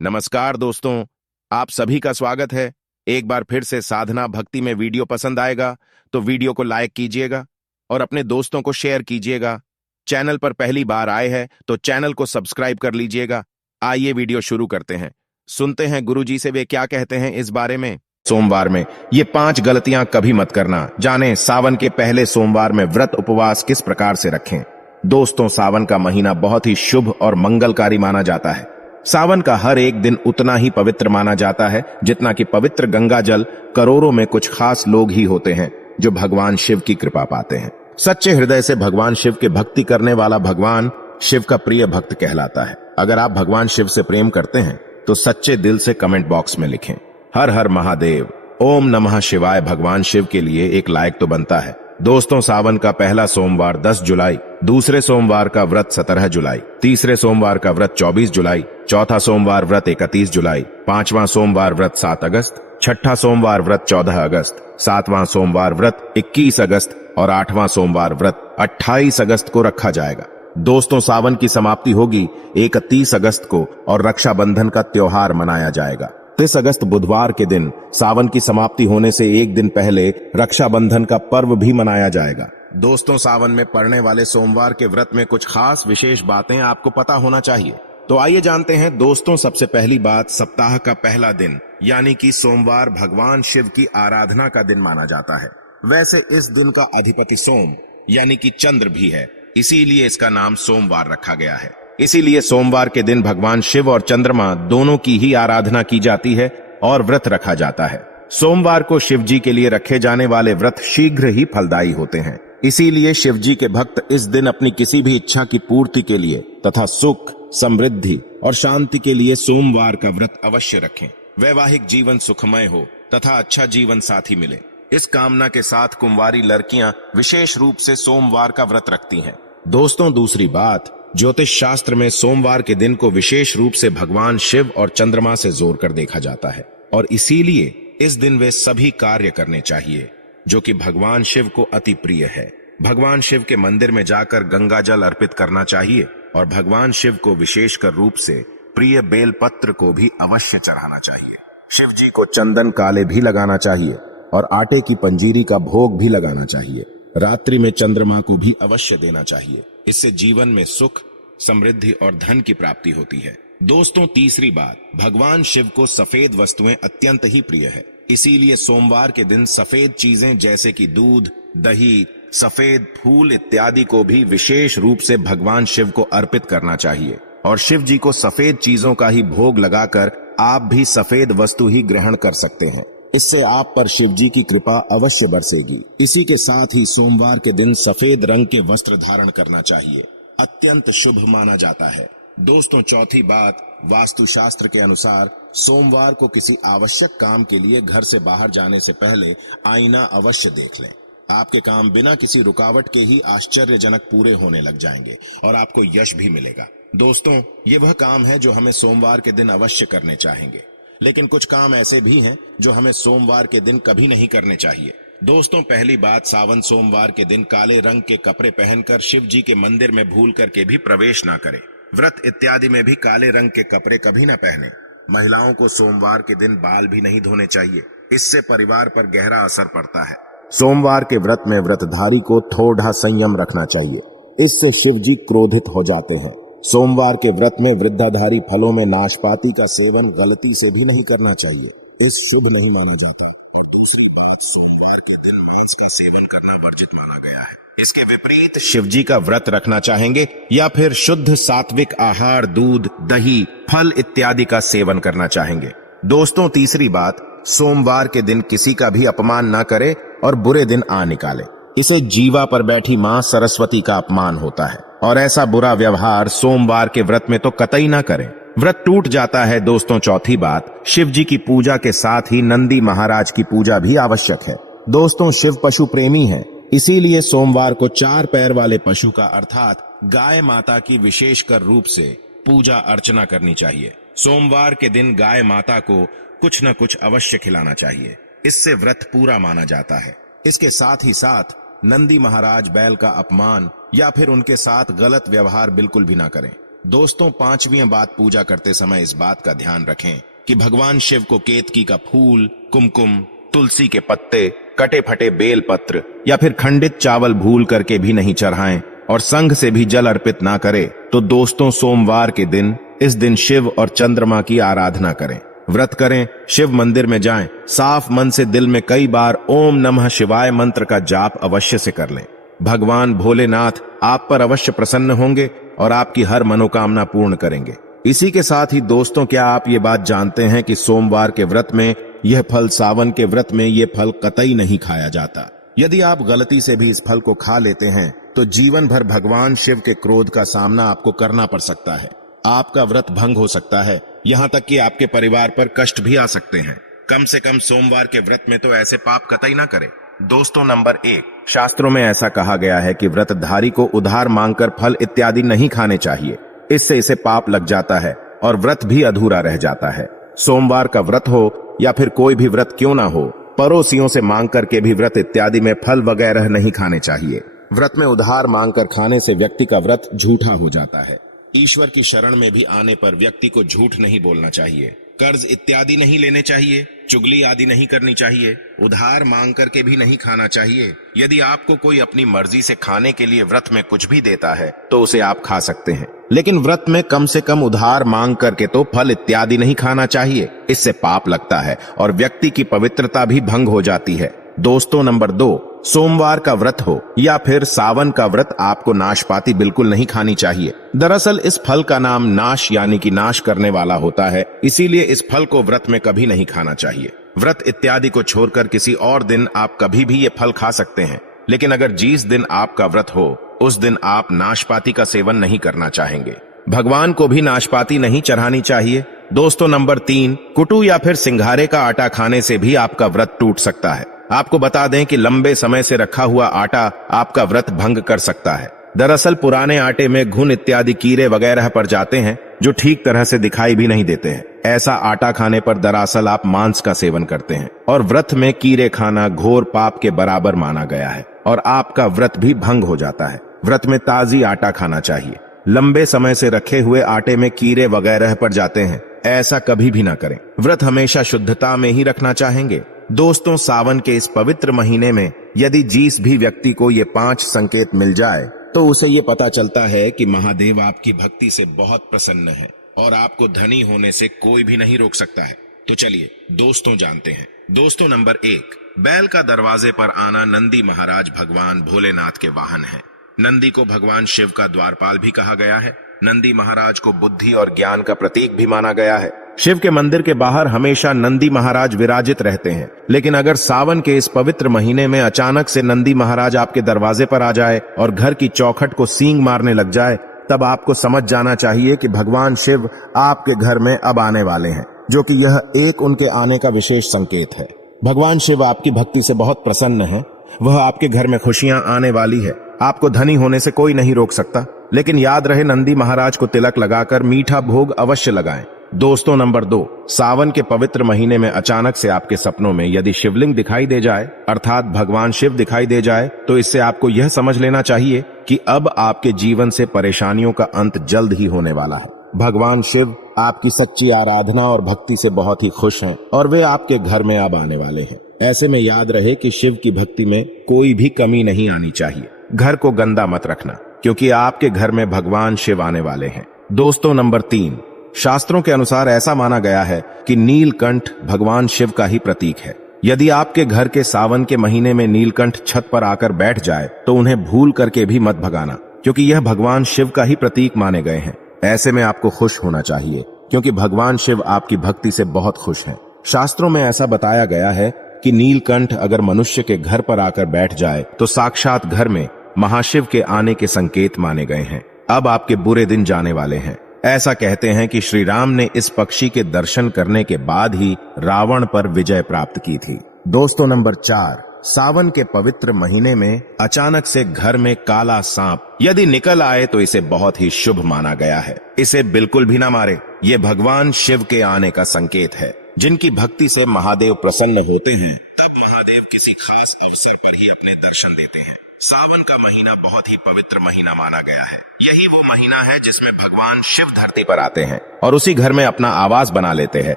नमस्कार दोस्तों, आप सभी का स्वागत है। एक बार फिर से साधना भक्ति में वीडियो पसंद आएगा तो वीडियो को लाइक कीजिएगा और अपने दोस्तों को शेयर कीजिएगा। चैनल पर पहली बार आए हैं तो चैनल को सब्सक्राइब कर लीजिएगा। आइए वीडियो शुरू करते हैं। सुनते हैं गुरुजी से वे क्या कहते हैं इस बारे में। सोमवार में ये 5 गलतियां कभी मत करना। जानें सावन के पहले सोमवार में व्रत उपवास किस प्रकार से रखें। दोस्तों, सावन का महीना बहुत ही शुभ और मंगलकारी माना जाता है। सावन का हर एक दिन उतना ही पवित्र माना जाता है जितना कि पवित्र गंगा जल। करोड़ों में कुछ खास लोग ही होते हैं जो भगवान शिव की कृपा पाते हैं। सच्चे हृदय से भगवान शिव के भक्ति करने वाला भगवान शिव का प्रिय भक्त कहलाता है। अगर आप भगवान शिव से प्रेम करते हैं तो सच्चे दिल से कमेंट बॉक्स में लिखें हर हर महादेव, ओम नमः शिवाय। भगवान शिव के लिए एक लाइक तो बनता है। दोस्तों, सावन का पहला सोमवार 10 जुलाई, दूसरे सोमवार का व्रत 17 जुलाई, तीसरे सोमवार का व्रत 24 जुलाई, चौथा सोमवार व्रत 31 जुलाई, पांचवां सोमवार व्रत 7 अगस्त, छठा सोमवार व्रत 14 अगस्त, सातवां सोमवार व्रत 21 अगस्त और आठवां सोमवार व्रत 28 अगस्त को रखा जाएगा। दोस्तों, सावन की समाप्ति होगी 31 अगस्त को और रक्षाबंधन का त्योहार मनाया जाएगा। 30 अगस्त बुधवार के दिन सावन की समाप्ति होने से एक दिन पहले रक्षाबंधन का पर्व भी मनाया जाएगा। दोस्तों, सावन में पड़ने वाले सोमवार के व्रत में कुछ खास विशेष बातें आपको पता होना चाहिए। तो आइए जानते हैं। दोस्तों, सबसे पहली बात, सप्ताह का पहला दिन यानी कि सोमवार भगवान शिव की आराधना का दिन माना जाता है। वैसे इस दिन का अधिपति सोम यानी कि चंद्र भी है, इसीलिए इसका नाम सोमवार रखा गया है। इसीलिए सोमवार के दिन भगवान शिव और चंद्रमा दोनों की ही आराधना की जाती है और व्रत रखा जाता है। सोमवार को शिव जी के लिए रखे जाने वाले व्रत शीघ्र ही फलदायी होते हैं। इसीलिए शिव जी के भक्त इस दिन अपनी किसी भी इच्छा की पूर्ति के लिए तथा सुख, समृद्धि और शांति के लिए सोमवार का व्रत अवश्य रखें। वैवाहिक जीवन सुखमय हो तथा अच्छा जीवन साथी मिले, इस कामना के साथ कुंवारी लड़कियां विशेष रूप से सोमवार का व्रत रखती हैं। दोस्तों, दूसरी बात, ज्योतिष शास्त्र में सोमवार के दिन को विशेष रूप से भगवान शिव और चंद्रमा से जोड़कर देखा जाता है और इसीलिए इस दिन वे सभी कार्य करने चाहिए जो कि भगवान शिव को अति प्रिय है। भगवान शिव के मंदिर में जाकर गंगा जल अर्पित करना चाहिए और भगवान शिव को विशेषकर रूप से प्रिय बेल पत्र को भी अवश्य चढ़ाना चाहिए। शिव जी को चंदन काले भी लगाना चाहिए और आटे की पंजीरी का भोग भी लगाना चाहिए। रात्रि में चंद्रमा को भी अवश्य देना चाहिए। इससे जीवन में सुख, समृद्धि और धन की प्राप्ति होती है। दोस्तों, तीसरी बात, भगवान शिव को सफेद वस्तुएं अत्यंत ही प्रिय है। इसीलिए सोमवार के दिन सफेद चीजें जैसे कि दूध, दही, सफेद फूल इत्यादि को भी विशेष रूप से भगवान शिव को अर्पित करना चाहिए और शिव जी को सफेद चीजों का ही भोग लगाकर आप भी सफेद वस्तु ही ग्रहण कर सकते हैं। इससे आप पर शिव जी की कृपा अवश्य बरसेगी। इसी के साथ ही सोमवार के दिन सफेद रंग के वस्त्र धारण करना चाहिए, अत्यंत शुभ माना जाता है। दोस्तों, चौथी बात, वास्तुशास्त्र के अनुसार सोमवार को किसी आवश्यक काम के लिए घर से बाहर जाने से पहले आईना अवश्य देख लें। आपके काम बिना किसी रुकावट के ही आश्चर्यजनक पूरे होने लग जाएंगे और आपको यश भी मिलेगा। दोस्तों, ये वह काम है जो हमें सोमवार के दिन अवश्य करने चाहेंगे, लेकिन कुछ काम ऐसे भी हैं जो हमें सोमवार के दिन कभी नहीं करने चाहिए। दोस्तों, पहली बात, सावन सोमवार के दिन काले रंग के कपड़े पहनकर शिव जी के मंदिर में भूल करके भी प्रवेश ना करें। व्रत इत्यादि में भी काले रंग के कपड़े कभी ना पहने। महिलाओं को सोमवार के दिन बाल भी नहीं धोने चाहिए, इससे परिवार पर गहरा असर पड़ता है। सोमवार के व्रत में व्रतधारी को थोड़ा संयम रखना चाहिए, इससे शिव जी क्रोधित हो जाते हैं। सोमवार के व्रत में वृद्धाधारी फलों में नाशपाती का सेवन गलती से भी नहीं करना चाहिए, इस शुभ नहीं माना जाता। और दूसरी बात, सोमवार के दिन मांस का सेवन करना वर्जित माना गया है। इसके विपरीत शिव जी का व्रत रखना चाहेंगे या फिर शुद्ध सात्विक आहार, दूध, दही, फल इत्यादि का सेवन करना चाहेंगे। दोस्तों, तीसरी बात, सोमवार के दिन किसी का भी अपमान ना करे और बुरे दिन आ निकाले। इसे जीवा पर बैठी मां सरस्वती का अपमान होता है और ऐसा बुरा व्यवहार सोमवार के व्रत में तो कतई ना करें, व्रत टूट जाता है। दोस्तों, चौथी बात, शिव जी की पूजा के साथ ही नंदी महाराज की पूजा भी आवश्यक है। दोस्तों, शिव पशु प्रेमी है, इसीलिए सोमवार को 4 पैर वाले पशु का अर्थात गाय माता की विशेषकर रूप से पूजा अर्चना करनी चाहिए। सोमवार के दिन गाय माता को कुछ न कुछ अवश्य खिलाना चाहिए, इससे व्रत पूरा माना जाता है। इसके साथ ही साथ नंदी महाराज बैल का अपमान या फिर उनके साथ गलत व्यवहार बिल्कुल भी ना करें। दोस्तों, पांचवी बात, पूजा करते समय इस बात का ध्यान रखें कि भगवान शिव को केतकी का फूल, कुमकुम, तुलसी के पत्ते, कटे फटे बेल पत्र या फिर खंडित चावल भूल करके भी नहीं चढ़ाएं और संघ से भी जल अर्पित ना करें। तो दोस्तों, सोमवार के दिन इस दिन शिव और चंद्रमा की आराधना करें, व्रत करें, शिव मंदिर में जाएं, साफ मन से दिल में कई बार ओम नमः शिवाय मंत्र का जाप अवश्य से कर लें। भगवान भोलेनाथ आप पर अवश्य प्रसन्न होंगे और आपकी हर मनोकामना पूर्ण करेंगे। इसी के साथ ही दोस्तों, क्या आप ये बात जानते हैं कि सोमवार के व्रत में यह फल, सावन के व्रत में यह फल कतई नहीं खाया जाता। यदि आप गलती से भी इस फल को खा लेते हैं तो जीवन भर भगवान शिव के क्रोध का सामना आपको करना पड़ सकता है। आपका व्रत भंग हो सकता है, यहाँ तक कि आपके परिवार पर कष्ट भी आ सकते हैं। कम से कम सोमवार के व्रत में तो ऐसे पाप कतई ना करें। दोस्तों, नंबर 1, शास्त्रों में ऐसा कहा गया है कि व्रतधारी को उधार मांगकर फल इत्यादि नहीं खाने चाहिए। इससे इसे पाप लग जाता है और व्रत भी अधूरा रह जाता है। सोमवार का व्रत हो या फिर कोई भी व्रत क्यों ना हो, पड़ोसियों से मांग करके भी व्रत इत्यादि में फल वगैरह नहीं खाने चाहिए। व्रत में उधार मांगकर खाने से व्यक्ति का व्रत झूठा हो जाता है। ईश्वर की शरण में भी आने पर व्यक्ति को झूठ नहीं बोलना चाहिए, कर्ज इत्यादि नहीं लेने चाहिए, चुगली आदि नहीं करनी चाहिए, उधार मांग करके भी नहीं खाना चाहिए। यदि आपको कोई अपनी मर्जी से खाने के लिए व्रत में कुछ भी देता है तो उसे आप खा सकते हैं, लेकिन व्रत में कम से कम उधार मांग करके तो फल इत्यादि नहीं खाना चाहिए। इससे पाप लगता है और व्यक्ति की पवित्रता भी भंग हो जाती है। दोस्तों, नंबर 2, सोमवार का व्रत हो या फिर सावन का व्रत, आपको नाशपाती बिल्कुल नहीं खानी चाहिए। दरअसल इस फल का नाम नाश यानी कि नाश करने वाला होता है, इसीलिए इस फल को व्रत में कभी नहीं खाना चाहिए। व्रत इत्यादि को छोड़कर किसी और दिन आप कभी भी ये फल खा सकते हैं, लेकिन अगर जिस दिन आपका व्रत हो उस दिन आप नाशपाती का सेवन नहीं करना चाहेंगे। भगवान को भी नाशपाती नहीं चढ़ानी चाहिए। दोस्तों, नंबर 3, कुटू या फिर सिंघारे का आटा खाने से भी आपका व्रत टूट सकता है। आपको बता दें कि लंबे समय से रखा हुआ आटा आपका व्रत भंग कर सकता है। दरअसल पुराने आटे में घुन इत्यादि कीड़े वगैरह पड़ जाते हैं जो ठीक तरह से दिखाई भी नहीं देते हैं। ऐसा आटा खाने पर दरअसल आप मांस का सेवन करते हैं और व्रत में कीड़े खाना घोर पाप के बराबर माना गया है और आपका व्रत भी भंग हो जाता है। व्रत में ताजी आटा खाना चाहिए। लंबे समय से रखे हुए आटे में कीड़े वगैरह पड़ जाते हैं, ऐसा कभी भी ना करें। व्रत हमेशा शुद्धता में ही रखना चाहेंगे। दोस्तों, सावन के इस पवित्र महीने में यदि जिस भी व्यक्ति को ये 5 संकेत मिल जाए तो उसे ये पता चलता है कि महादेव आपकी भक्ति से बहुत प्रसन्न है और आपको धनी होने से कोई भी नहीं रोक सकता है। तो चलिए दोस्तों जानते हैं। दोस्तों, नंबर 1, बैल का दरवाजे पर आना। नंदी महाराज भगवान भोलेनाथ के वाहन हैं। नंदी को भगवान शिव का द्वारपाल भी कहा गया है। नंदी महाराज को बुद्धि और ज्ञान का प्रतीक भी माना गया है। शिव के मंदिर के बाहर हमेशा नंदी महाराज विराजित रहते हैं, लेकिन अगर सावन के इस पवित्र महीने में अचानक से नंदी महाराज आपके दरवाजे पर आ जाए और घर की चौखट को सींग मारने लग जाए, तब आपको समझ जाना चाहिए कि भगवान शिव आपके घर में अब आने वाले हैं, जो कि यह एक उनके आने का विशेष संकेत है। भगवान शिव आपकी भक्ति से बहुत प्रसन्न है। वह आपके घर में खुशियां आने वाली है। आपको धनी होने से कोई नहीं रोक सकता, लेकिन याद रहे नंदी महाराज को तिलक लगाकर मीठा भोग अवश्य लगाएं। दोस्तों, नंबर 2, सावन के पवित्र महीने में अचानक से आपके सपनों में यदि शिवलिंग दिखाई दे जाए, अर्थात भगवान शिव दिखाई दे जाए, तो इससे आपको यह समझ लेना चाहिए कि अब आपके जीवन से परेशानियों का अंत जल्द ही होने वाला है। भगवान शिव आपकी सच्ची आराधना और भक्ति से बहुत ही खुश हैं और वे आपके घर में अब आने वाले हैं। ऐसे में याद रहे कि शिव की भक्ति में कोई भी कमी नहीं आनी चाहिए। घर को गंदा मत रखना, क्योंकि आपके घर में भगवान शिव आने वाले हैं। दोस्तों, नंबर 3, शास्त्रों के अनुसार ऐसा माना गया है कि नीलकंठ भगवान शिव का ही प्रतीक है। यदि आपके घर के सावन के महीने में नीलकंठ छत पर आकर बैठ जाए तो उन्हें भूल करके भी मत भगाना, क्योंकि यह भगवान शिव का ही प्रतीक माने गए हैं। ऐसे में आपको खुश होना चाहिए, क्योंकि भगवान शिव आपकी भक्ति से बहुत खुश हैं। शास्त्रों में ऐसा बताया गया है कि नीलकंठ अगर मनुष्य के घर पर आकर बैठ जाए तो साक्षात घर में महाशिव के आने के संकेत माने गए हैं। अब आपके बुरे दिन जाने वाले हैं। ऐसा कहते हैं कि श्री राम ने इस पक्षी के दर्शन करने के बाद ही रावण पर विजय प्राप्त की थी। दोस्तों, नंबर 4, सावन के पवित्र महीने में अचानक से घर में काला सांप यदि निकल आए तो इसे बहुत ही शुभ माना गया है। इसे बिल्कुल भी ना मारे। ये भगवान शिव के आने का संकेत है। जिनकी भक्ति से महादेव प्रसन्न होते हैं, तब महादेव किसी खास अवसर पर ही अपने दर्शन देते हैं। सावन का महीना बहुत ही पवित्र महीना माना गया है। यही वो महीना है जिसमें भगवान शिव धरती पर आते हैं और उसी घर में अपना आवास बना लेते हैं।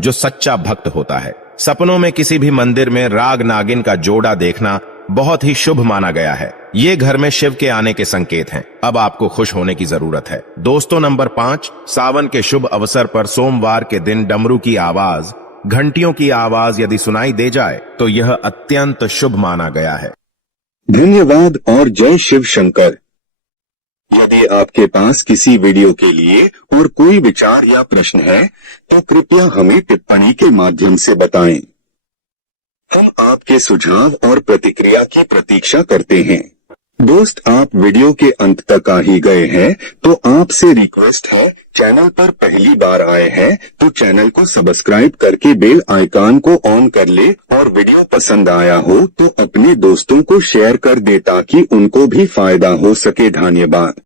जो सच्चा भक्त होता है, सपनों में किसी भी मंदिर में राग नागिन का जोड़ा देखना बहुत ही शुभ माना गया है। ये घर में शिव के आने के संकेत हैं। अब आपको खुश होने की जरूरत है। दोस्तों, नंबर 5, सावन के शुभ अवसर पर सोमवार के दिन डमरू की आवाज, घंटियों की आवाज यदि सुनाई दे जाए तो यह अत्यंत शुभ माना गया है। धन्यवाद और जय शिव शंकर। यदि आपके पास किसी वीडियो के लिए और कोई विचार या प्रश्न है तो कृपया हमें टिप्पणी के माध्यम से बताएं। हम आपके सुझाव और प्रतिक्रिया की प्रतीक्षा करते हैं। दोस्त, आप वीडियो के अंत तक आ ही गए हैं तो आपसे रिक्वेस्ट है, चैनल पर पहली बार आए हैं तो चैनल को सब्सक्राइब करके बेल आइकन को ऑन कर ले और वीडियो पसंद आया हो तो अपने दोस्तों को शेयर कर दे ताकि उनको भी फायदा हो सके। धन्यवाद।